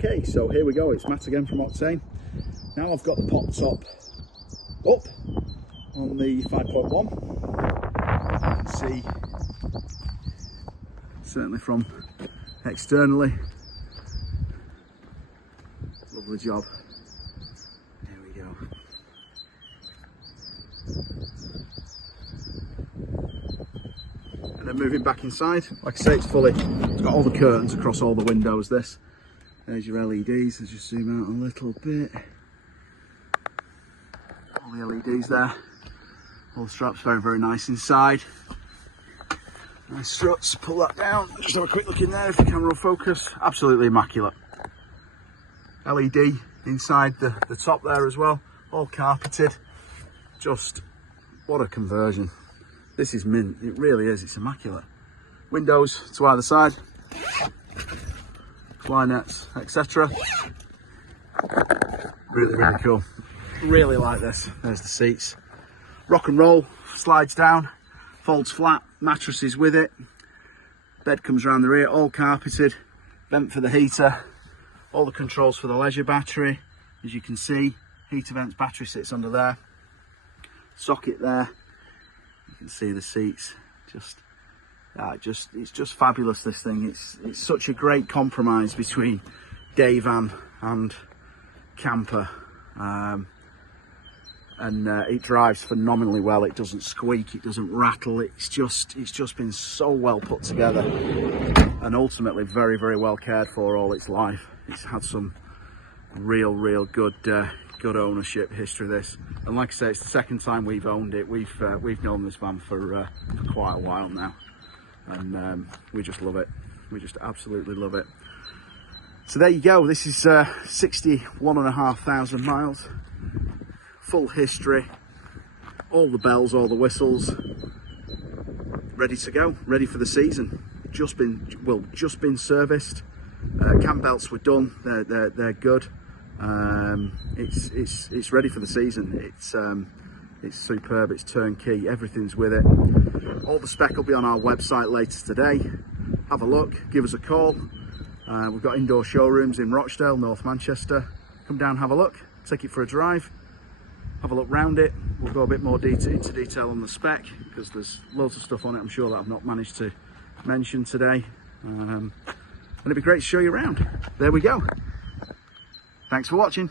Okay, so here we go. It's Matt again from Octane. Now I've got the pop top up on the 5.1. You can see, certainly from externally, lovely job. There we go. And then moving back inside, like I say, it's got all the curtains across all the windows. There's your LEDs. Let's just zoom out a little bit. All the LEDs there. All the straps very, very nice inside. Nice struts. Pull that down. Just have a quick look in there if the camera will focus. Absolutely immaculate. LED inside the top there as well. All carpeted. Just what a conversion. This is mint. It really is. It's immaculate. Windows to either side. Fly nets, etc. Really, really cool. Really like this. There's the seats. Rock and roll, slides down, folds flat, mattresses with it. Bed comes around the rear, all carpeted. Vent for the heater. All the controls for the leisure battery. As you can see, heater vents, battery sits under there. Socket there. You can see the seats. It's just fabulous, this thing. It's such a great compromise between day van and camper. It drives phenomenally well. It doesn't squeak, it doesn't rattle. It's just been so well put together, and ultimately very, very well cared for all its life. It's had some real good ownership history, this. And like I say, it's the second time we've owned it. We've known this van for quite a while now, and we just love it. We just absolutely love it. So there you go. This is 61,500 miles. Full history, all the bells, all the whistles, ready to go, ready for the season. Just been serviced. Cam belts were done. They're good. It's ready for the season. It's superb. It's turnkey. Everything's with it. All the spec will be on our website later today. Have a look. Give us a call. We've got indoor showrooms in Rochdale, North Manchester. Come down, have a look. Take it for a drive. Have a look round it. We'll go a bit more into detail on the spec, because there's loads of stuff on it I'm sure that I've not managed to mention today. And it'd be great to show you around. There we go. Thanks for watching.